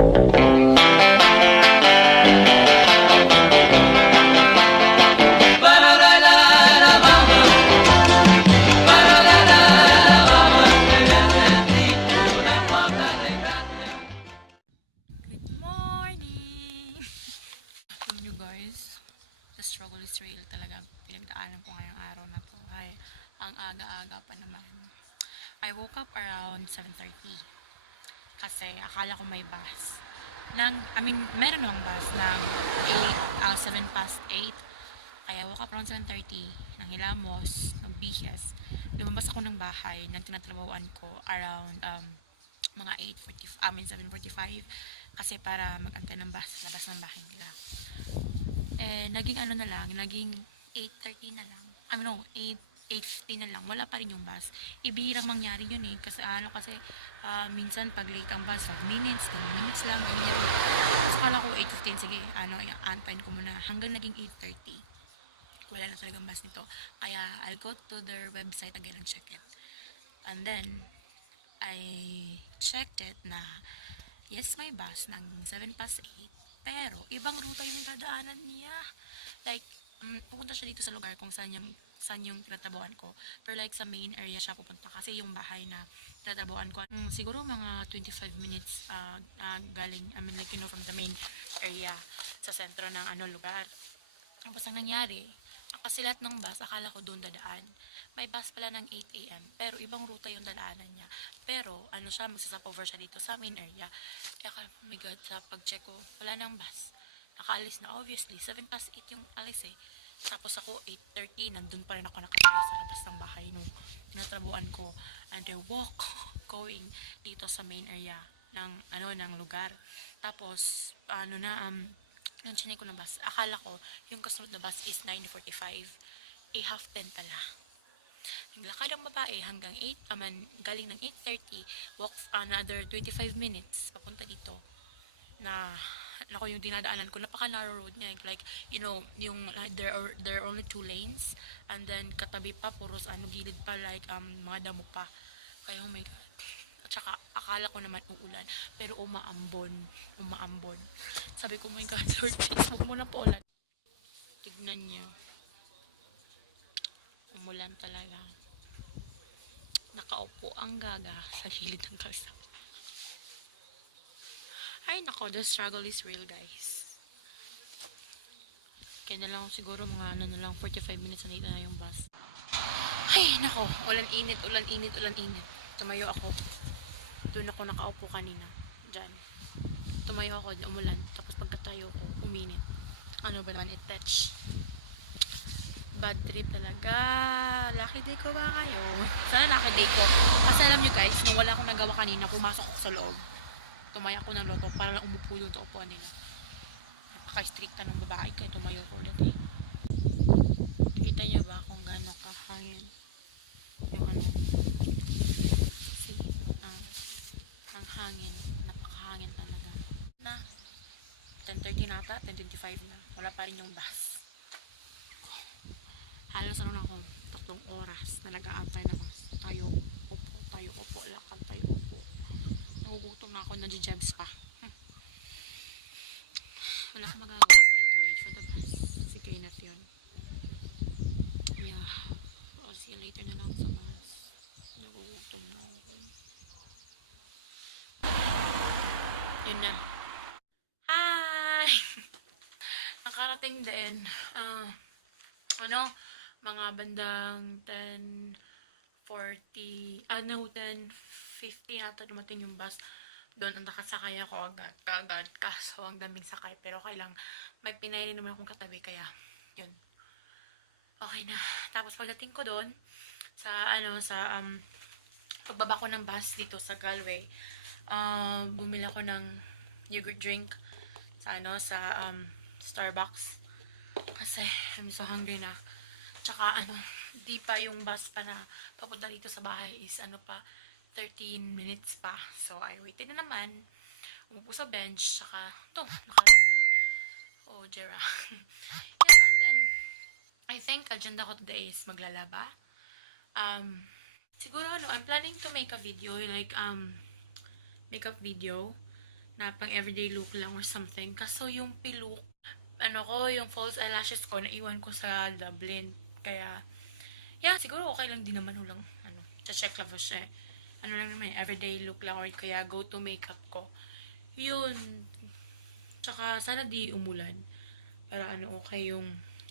The struggle is real talaga. Pinagdaanan ko ngayong araw na to. Ay, ang aga-aga pa naman. I woke up around 7:30 kasi akala ko may bus. Meron namang bus ng 7 past 8. Kaya woke up around 7:30, nang hilamos, ng BS. Lumabas ako ng bahay ng tinatrabahoan ko around mga 7:45 kasi para mag-antay ng bus sa labas ng bahay nila. Naging naging 8:30 na lang. 8:50 na lang, wala pa rin yung bus. Ibihirang mangyari yun kasi minsan pag late ang bus, 5 minutes, 10 minutes lang, ganyan. Tapos kala ko 8:15, sige, antayin ko muna, hanggang naging 8:30. Wala na talagang bus nito. Kaya I'll go to their website again and check it. And then, I checked it na, yes, may bus ng 7 past 8, pero ibang ruta yung dadaanan niya. Like, pupunta siya dito sa lugar kung saan yung tinatabuhan ko. Pero like sa main area siya pupunta kasi yung bahay na tinatabuhan ko, siguro mga 25 minutes galing, from the main area sa sentro ng lugar. Tapos ang nangyari, kasi lahat ng bus, akala ko doon dadaan. May bus pala ng 8 a.m. Pero ibang ruta yung dadaanan niya. Pero magsastopover siya dito sa main area. Kaya oh my god, sa pag-check ko, wala nang bus. Nakaalis na, obviously. 7 past 8 yung alis Tapos ako, 8:30, nandun pa rin ako nakataya sa labas ng bahay nung tinatrabuan ko. And I walk going dito sa main area ng lugar. Tapos, nung chinay ko ng bus, akala ko, yung kasunod na bus is 9:45. Half 10 pala. Naglakad ang babae hanggang 8, galing ng 8:30, walk another 25 minutes, papunta dito. Yung dinadaanan ko, napaka-narrow road niya. Like, there are only 2 lanes, and then katabi pa, puros gilid pa, like, mga damo pa. Kaya, oh my god. At saka, akala ko naman uulan, pero umaambon. Sabi ko, oh my god, Lord, please, huwag mo na po ulan. Tignan niyo. Umulan talaga. Nakaupo ang gaga sa gilid ng kalsada. Ay nako, the struggle is real, guys. Kaya na lang siguro mga 45 minutes na yung bus. Ay nako, ulan init. Tumayo ako. Doon ako nakaupo kanina. Diyan. Tumayo ako, umulan. Tapos pagkatayo ko, uminit. Ano ba naman, it touch. Bad trip talaga. Lucky day ko ba kayo? Sana lucky day ko. Kasi alam nyo guys, nung wala akong nagawa kanina, pumasok ako sa loob. Tumaya ko ng loto para lang umupo yung sa upuan nila. Napaka-stricta ng babae kaya tumayo ko ulit Kita niyo ba kung gaano kahangin? Yung see, ang hangin. Napakahangin talaga. 10:30 na ata, 10:25 na. Wala pa rin yung bus. Halos ako, 3 oras na nag-aantay na bus. Tayo, upo, lakad, tayo, upo. Nagugutom na ako, nandiyo-jebs pa. Wala akong magagawa. I need to wait for the bus. Sige, enough yun. Yeah. I'll see you later na lang sa bus. Nagugutom na ako. Yun na. Hi! Nakarating din. Mga bandang 10:40, 10:50 nata dumating yung bus. Doon ang nakasakay ako agad. Kaso ang daming sakay. Pero okay lang. May pinay naman akong katabi. Kaya, yun. Okay na. Tapos pagdating ko doon, pagbaba ko ng bus dito sa Galway, bumili ako ng yogurt drink sa Starbucks. Kasi, I'm so hungry na. Tsaka, di pa yung bus pa na papunta dito sa bahay is, 13 minutes pa. So, I waited na naman. Umupo sa bench. Tsaka, nakarating din. Oh, Jera. Yeah, and then, I think, agenda ko today is maglalaba. Siguro, I'm planning to make a video, like, makeup video na pang everyday look lang or something. Kaso yung pilook, ano ko, yung false eyelashes ko, naiwan ko sa Dublin. Kaya, yeah, siguro okay lang din naman ulang, check lang po siya. Ano lang naman, everyday look lang or kaya go to makeup ko. Yun. Tsaka, sana di umulan. Para okay yung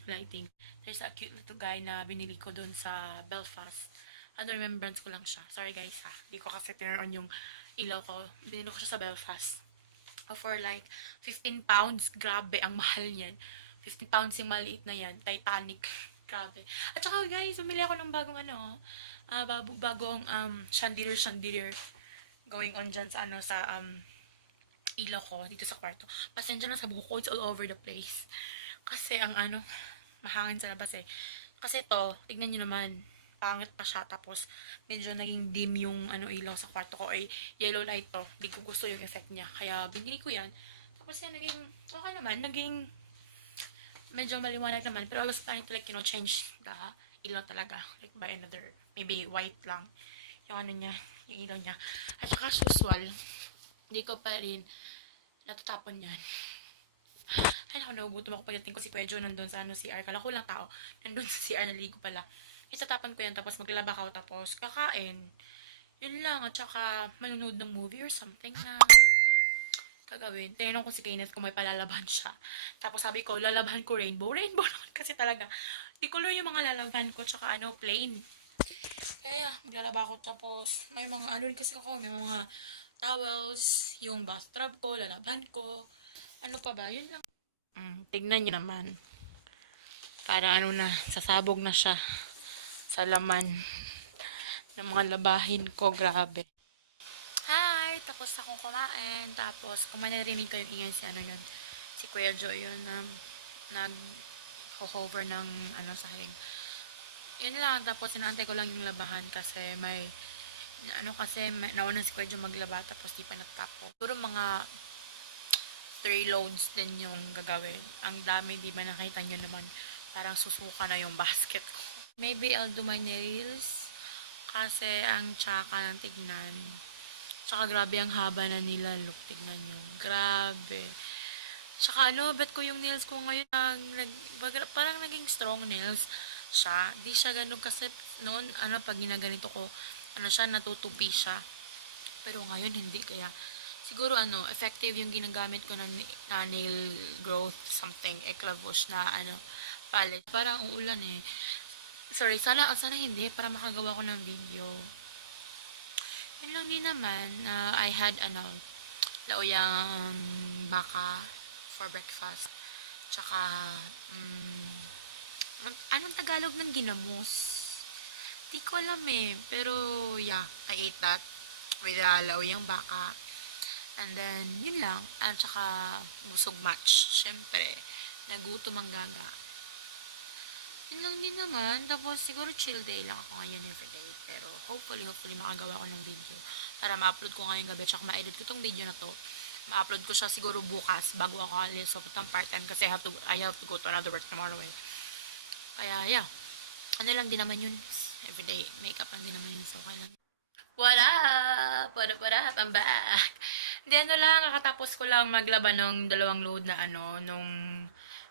lighting. There's a cute little guy na binili ko dun sa Belfast. Remembrance ko lang siya. Sorry guys ha. Di ko kasi tinurn on yung ilaw ko. Binili ko siya sa Belfast. For like 15 pounds. Grabe, ang mahal niyan. 15 pounds yung maliit na yan. Titanic. Grabe. At saka guys, bumili ako ng bagong bagong chandelier going on dyan sa ilaw ko dito sa kwarto. Pasensya na sa buko ko, it's all over the place. Kasi ang mahangin sa labas eh. Kasi to, tignan nyo naman, pangit pa siya. Tapos, medyo naging dim yung ilaw sa kwarto ko. Ay, yellow light to. Hindi ko gusto yung effect niya. Kaya, binili ko yan. Tapos yan, naging, okay naman. Naging, medyo maliwanag naman. Pero I was planning to like, change the ilaw talaga. Like, by another, maybe white lang. Yung niya, yung ilaw niya. At saka, as usual, hindi ko pa rin natatapon yan. Ay, nagugutom ako pagdating ko si Pedro nandun sa CR. Kala ko lang tao. Nandun sa CR, naligo pala. Itatapan ko yan, tapos maglaba ako, tapos kakain. Yun lang, at saka manunood ng movie or something na gagawin. Tinanong ko si Kenneth kung may palalaban siya. Tapos sabi ko, lalaban ko rainbow. Rainbow naman kasi talaga. Di color yung mga lalaban ko, tsaka plain. Kaya, maglalaba ako, tapos may mga rin kasi ako, may mga towels, yung bathrobe ko, lalaban ko. Ano pa ba? Yun lang. Tignan nyo naman. Para sasabog na siya sa laman ng mga labahin ko. Grabe. Hi! Tapos akong kumain. Tapos, kung manarinig ko yung ingay si Kuya Jo yun, nag-hover ng sahig. Yun lang. Tapos, inaantay ko lang yung labahan kasi nauna si Kuya Jo maglaba tapos di pa natapos. Siguro mga 3 loads din yung gagawin. Ang dami, di ba nakita nyo naman, parang susuka na yung basket ko. Maybe I'll do my nails kasi ang tsaka ng tignan. Tsaka grabe ang haba na nila, look, tignan nyo. Grabe. Tsaka bet ko yung nails ko ngayon, parang naging strong nails siya. Di siya ganun kasi noon, pag ginaganito ko, siya, natutupi siya. Pero ngayon, hindi. Kaya, siguro effective yung ginagamit ko na nail growth something, Eclavush na palette. Parang uulan eh. Sorry, sana hindi para makagawa ko ng video. Yun lang din naman. I had lauyang baka for breakfast. Tsaka anong Tagalog ng ginamos? Di ko alam eh. Pero yeah, I ate that with lauyang baka. And then, yun lang. At saka, busog match. Siyempre, nagutom ang gaga. Yun lang din naman. Tapos, siguro chill day lang ako ngayon everyday. Pero, hopefully, makagawa ko ng video. Para ma-upload ko ngayong gabi. Tsaka ma-edit ko tong video na to. Ma-upload ko siya siguro bukas bago ako alis. So, putang part-time kasi I have to go to another work tomorrow eh. Kaya, yeah. Lang din naman yun. Everyday makeup lang din naman yun. So, okay lang. What up? What up? I'm back. Hindi, lang, kakatapos ko lang maglaba ng 2 load na nung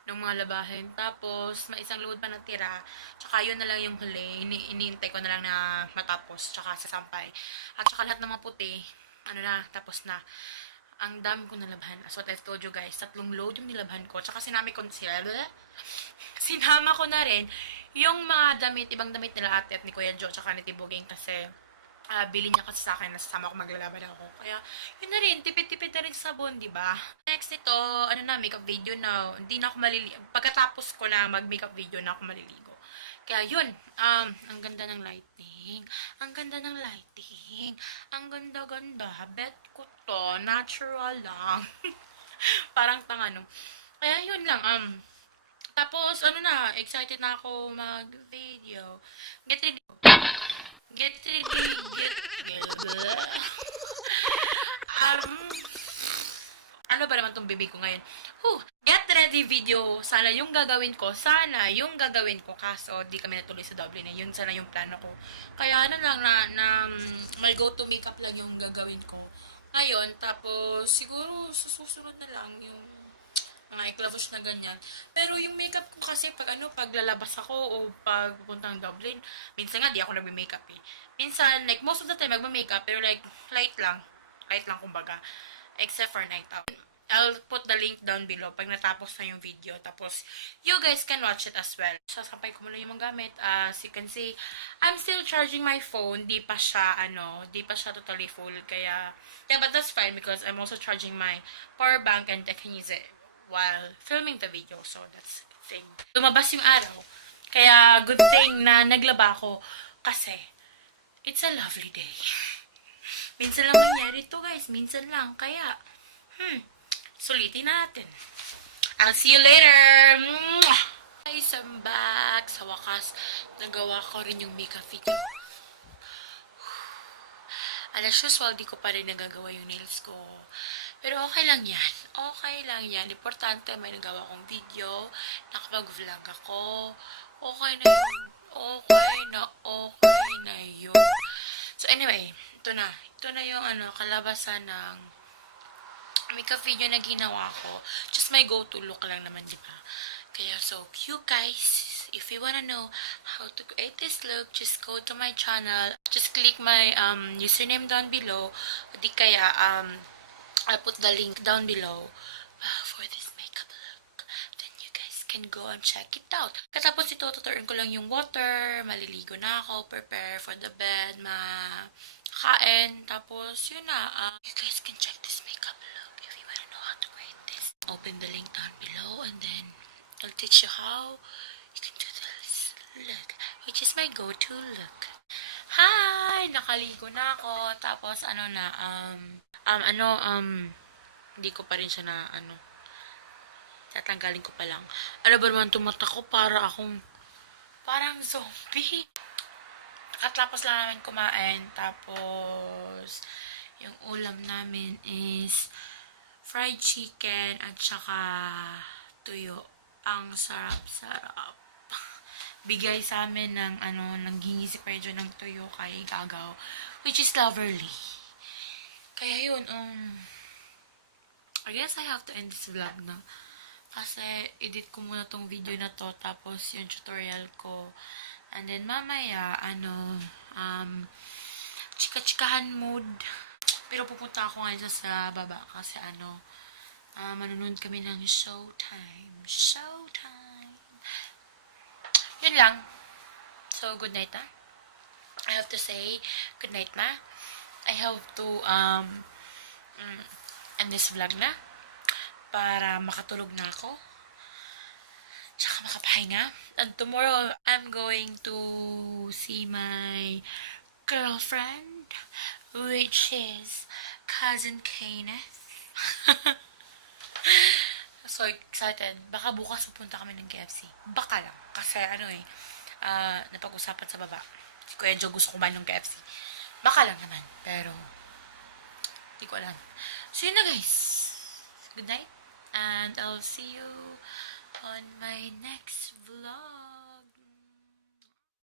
mga labahin. Tapos, may isang load pa natira. Tsaka yun na lang yung huli. Iniintay ko na lang na matapos. Tsaka sasampay. At tsaka lahat ng mga puti, tapos na. Ang dami ko nalabahan. As what I've told you guys, 3 load yung nilabhan ko. Tsaka sinama ko na rin yung mga damit, ibang damit nila ate at ni Kuya Jo, tsaka ni Tibuging kasi bili niya kasi sa akin, nasasama ko maglalaban ako. Kaya, yun na rin, tipid-tipid na rin sabon, di ba? Next ito, makeup video na, hindi na ako maliligo. Pagkatapos ko na mag-makeup video na ako maliligo. Kaya yun, ang ganda ng lighting. Ang ganda ng lighting. Ang ganda-ganda. Bet ko to, natural lang. Parang tanga, no? Kaya yun lang, tapos, excited na ako mag-video. Get ready. Ano ba naman tong bibig ko ngayon? Get ready video. Sana yung gagawin ko. Kaso, di kami natuloy sa Dublin. Yun sana yung plano ko. Kaya lang may go to makeup lang yung gagawin ko. Ngayon, tapos siguro sa susunod na lang yung mga iklavos na ganyan. Pero yung makeup ko kasi pag pag lalabas ako o pag pupuntang Dublin, minsan nga di ako nagme-makeup eh. Minsan, like most of the time magme-makeup pero like light lang. Light lang kumbaga. Except for night out. I'll put the link down below pag natapos na yung video. Tapos, you guys can watch it as well. Sasampay ko muna yung mga gamit. As you can see, I'm still charging my phone. Di pa siya, di pa siya totally full. Kaya, yeah, but that's fine because I'm also charging my power bank and I can use it while filming the video. So, that's a good thing. Lumabas yung araw. Kaya, good thing na naglaba ako. Kasi, it's a lovely day. Minsan lang nangyari to guys. Minsan lang. Kaya, sulitin natin. I'll see you later! Mwah! Guys, I'm back. Sa wakas, nagawa ko rin yung makeup video. As usual, di ko pa rin nagagawa yung nails ko. Pero okay lang yan. Okay lang yan. Importante, may nagawa kong video. Nakapag-vlog ako. Okay na yun. Okay na yun. So anyway, ito na. Ito na yung kalabasan ng makeup video na ginawa ko. Just my go-to look lang naman, di ba? Kaya so, you guys, if you wanna know how to create this look, just go to my channel. Just click my username down below. Di kaya, I'll put the link down below for this makeup look. Then you guys can go and check it out. Katapos ito, tuturuan ko lang yung water. Maliligo na ako. Prepare for the bed. Kain. Tapos, yun na. You guys can check this makeup look if you wanna know how to create this. Open the link down below and then I'll teach you how you can do this look, which is my go-to look. Hi! Nakaligo na ako. Tapos, hindi ko pa rin siya na, tatanggalin ko pa lang. Ano ba naman tumata ko para akong, parang zombie. Katapos lang namin kumain. Tapos, yung ulam namin is fried chicken at saka tuyo. Ang sarap-sarap. Bigay sa amin ng nanghingi si Pedro ng tuyo kay Gagaw, which is lovely. Kaya yun, I guess I have to end this vlog na. Kasi, edit ko muna tong video na to, tapos yung tutorial ko. And then, mamaya, chika-chikahan mood. Pero pupunta ako ngayon sa baba kasi manunod kami ng showtime. Yun lang. So, good night na. I have to say, good night na. I have to, end this vlog na. Para makatulog na ako. Tsaka makapahinga. And tomorrow, I'm going to see my girlfriend, which is Cousin Kenneth. So excited. Baka bukas pupunta kami ng KFC. Baka lang. Kasi napag-usapan sa baba. Si Kuya Joe gusto kumain ng KFC. Baka lang naman. Pero, di ko alam. So yun na guys. Good night. And I'll see you on my next vlog.